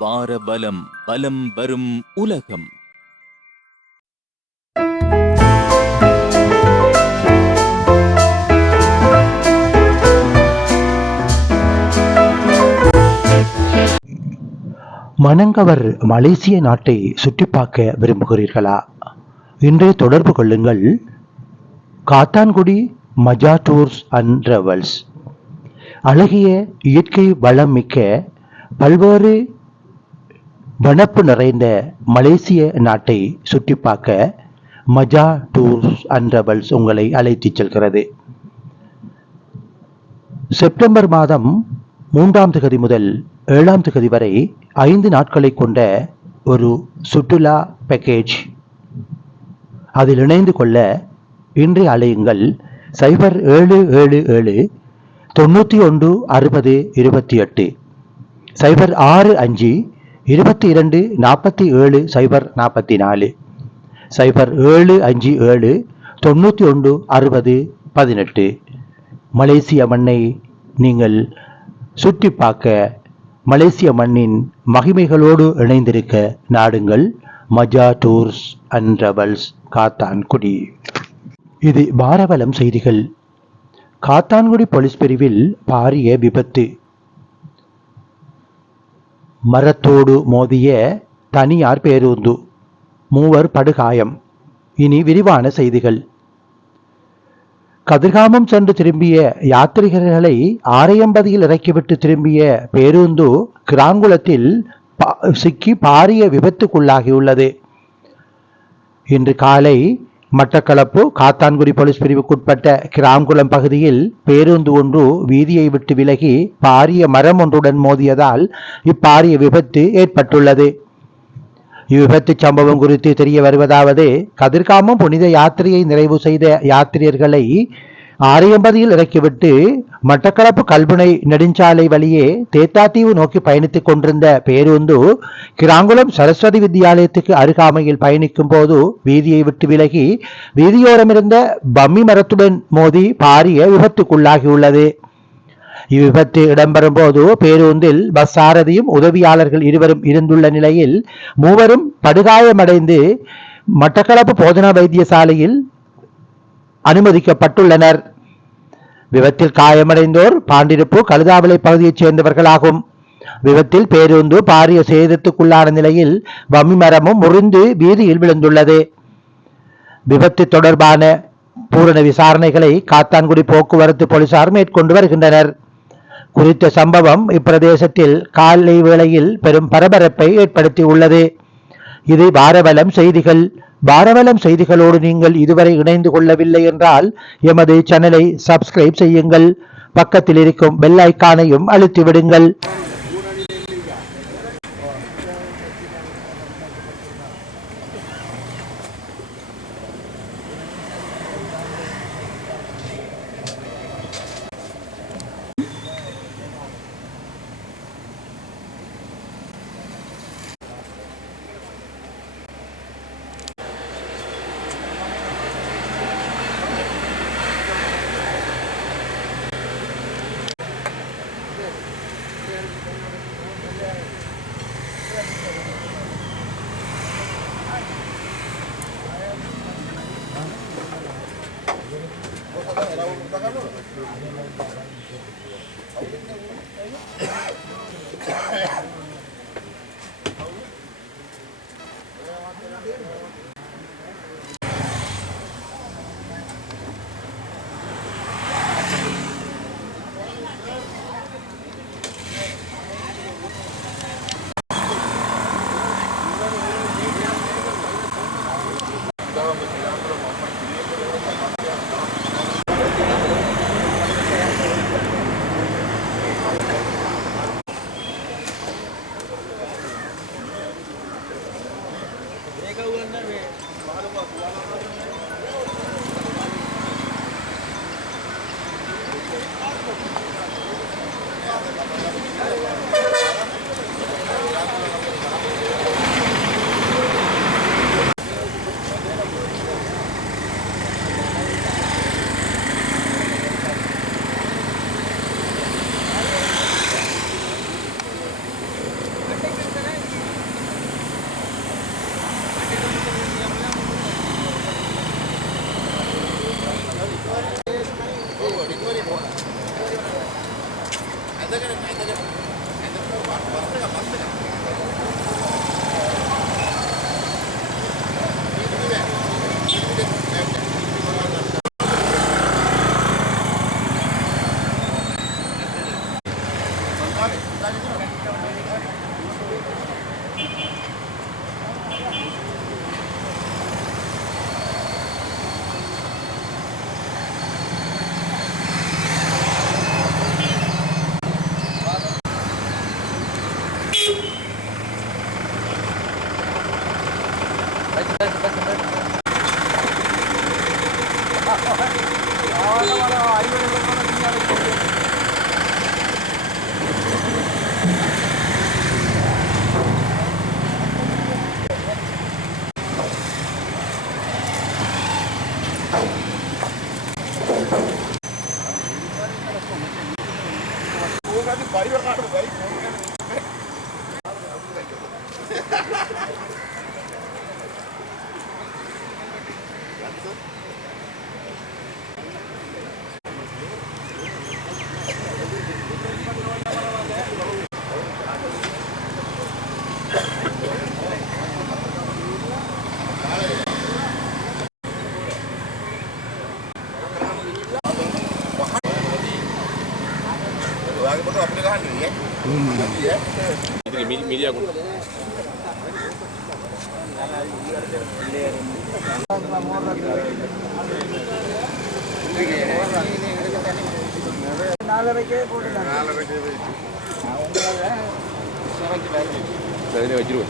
வாரபலம் பலம் வரும் உலகம். மணங்கவர் மலேசிய நாட்டை சுற்றி பார்க்க விரும்புகிறீர்களா? இன்றே தொடர்பு கொள்ளுங்கள். காத்தான்குடி மஜா டூர்ஸ் அண்ட் டிராவல்ஸ். அழகிய இயற்கை வளம் மிக்க பல்வேறு வனப்பு நிறைந்த மலேசிய நாட்டை சுற்றி பார்க்க மஜா டூர்ஸ் அண்ட் டிராவல்ஸ் உங்களை அழைத்துச் செல்கிறது. செப்டம்பர் மாதம் 3ஆம் தேதி முதல் 7ஆம் தேதி வரை 5 நாட்களை கொண்ட ஒரு சுற்றுலா பேக்கேஜ். அதில் இணைந்து கொள்ள இன்று அழையுங்கள் 0777 91 60 28 065 22 47 044 0757 91 60 18. மலேசிய மண்ணை நீங்கள் சுற்றி பார்க்க, மலேசிய மண்ணின் மகிமைகளோடு இணைந்திருக்க நாடுங்கள். மஜா டூர்ஸ் அண்ட் டிராவல்ஸ், காத்தான்குடி. இது வாரவலம் செய்திகள். காத்தான்குடி போலீஸ் பிரிவில் பாரிய விபத்து. மரத்தோடு மோதிய தனியார் பேருந்து, 3 படுகாயம். இனி விரிவான செய்திகள். கதிர்காமம் சென்று திரும்பிய யாத்ரிகர்களை ஆரையம்பதியில் இறக்கிவிட்டு திரும்பிய பேருந்து கிராங்குளத்தில் சிக்கி பாரிய விபத்துக்குள்ளாகியுள்ளது. இன்று காலை மட்டக்களப்பு காத்தான்குடி போலீஸ் பிரிவுக்குட்பட்ட கிராங்குளம் பகுதியில் பேருந்து ஒன்று வீதியை விட்டு விலகி பாரிய மரம் ஒன்றுடன் மோதியதால் இப்பாரிய விபத்து ஏற்பட்டுள்ளது. இவ்விபத்து சம்பவம் குறித்து தெரிய வருவதாவது, கதிர்காமம் புனித யாத்திரையை நிறைவு செய்த யாத்திரியர்களை ஆரையம்பதியில் இறக்கிவிட்டு மட்டக்களப்பு கல்முனை நெடுஞ்சாலை வழியே தேத்தாத்தீவு நோக்கி பயணித்துக் கொண்டிருந்த பேருந்து கிராங்குளம் சரஸ்வதி வித்தியாலயத்துக்கு அருகாமையில் பயணிக்கும் போது வீதியை விட்டு விலகி வீதியோரமிருந்த பம்மி மரத்துடன் மோதி பாரிய விபத்துக்குள்ளாகியுள்ளது. இவ்விபத்து இடம்பெறும் போது பேருந்தில் பஸ் சாரதியும் உதவியாளர்கள் 2 இருந்துள்ள நிலையில் 3 படுகாயமடைந்து மட்டக்களப்பு போதனா வைத்தியசாலையில் அனுமதிக்கப்பட்டுள்ளனர். விபத்தில் காயமடைந்தோர் பாண்டிருப்பு கழுதாவளை பகுதியைச் சேர்ந்தவர்களாகும். விபத்தில் பேருந்து பாரிய சேதத்துக்குள்ளான நிலையில் வம்மி மரமும் முறிந்து வீதியில் விழுந்துள்ளது. விபத்து தொடர்பான பூரண விசாரணைகளை காத்தான்குடி போக்குவரத்து போலீசார் மேற்கொண்டு வருகின்றனர். குறித்த சம்பவம் இப்பிரதேசத்தில் காலை வேளையில் பெரும் பரபரப்பை ஏற்படுத்தி உள்ளது. இது வாரவலம் செய்திகள். வாரவலம் செய்திகளோடு நீங்கள் இதுவரை இணைந்து கொள்ளவில்லை என்றால் எமது சேனலை சப்ஸ்கிரைப் செய்யுங்கள். பக்கத்தில் இருக்கும் பெல் ஐக்கானையும் அழுத்தி விடுங்கள். மீடியா வச்சிருவோம்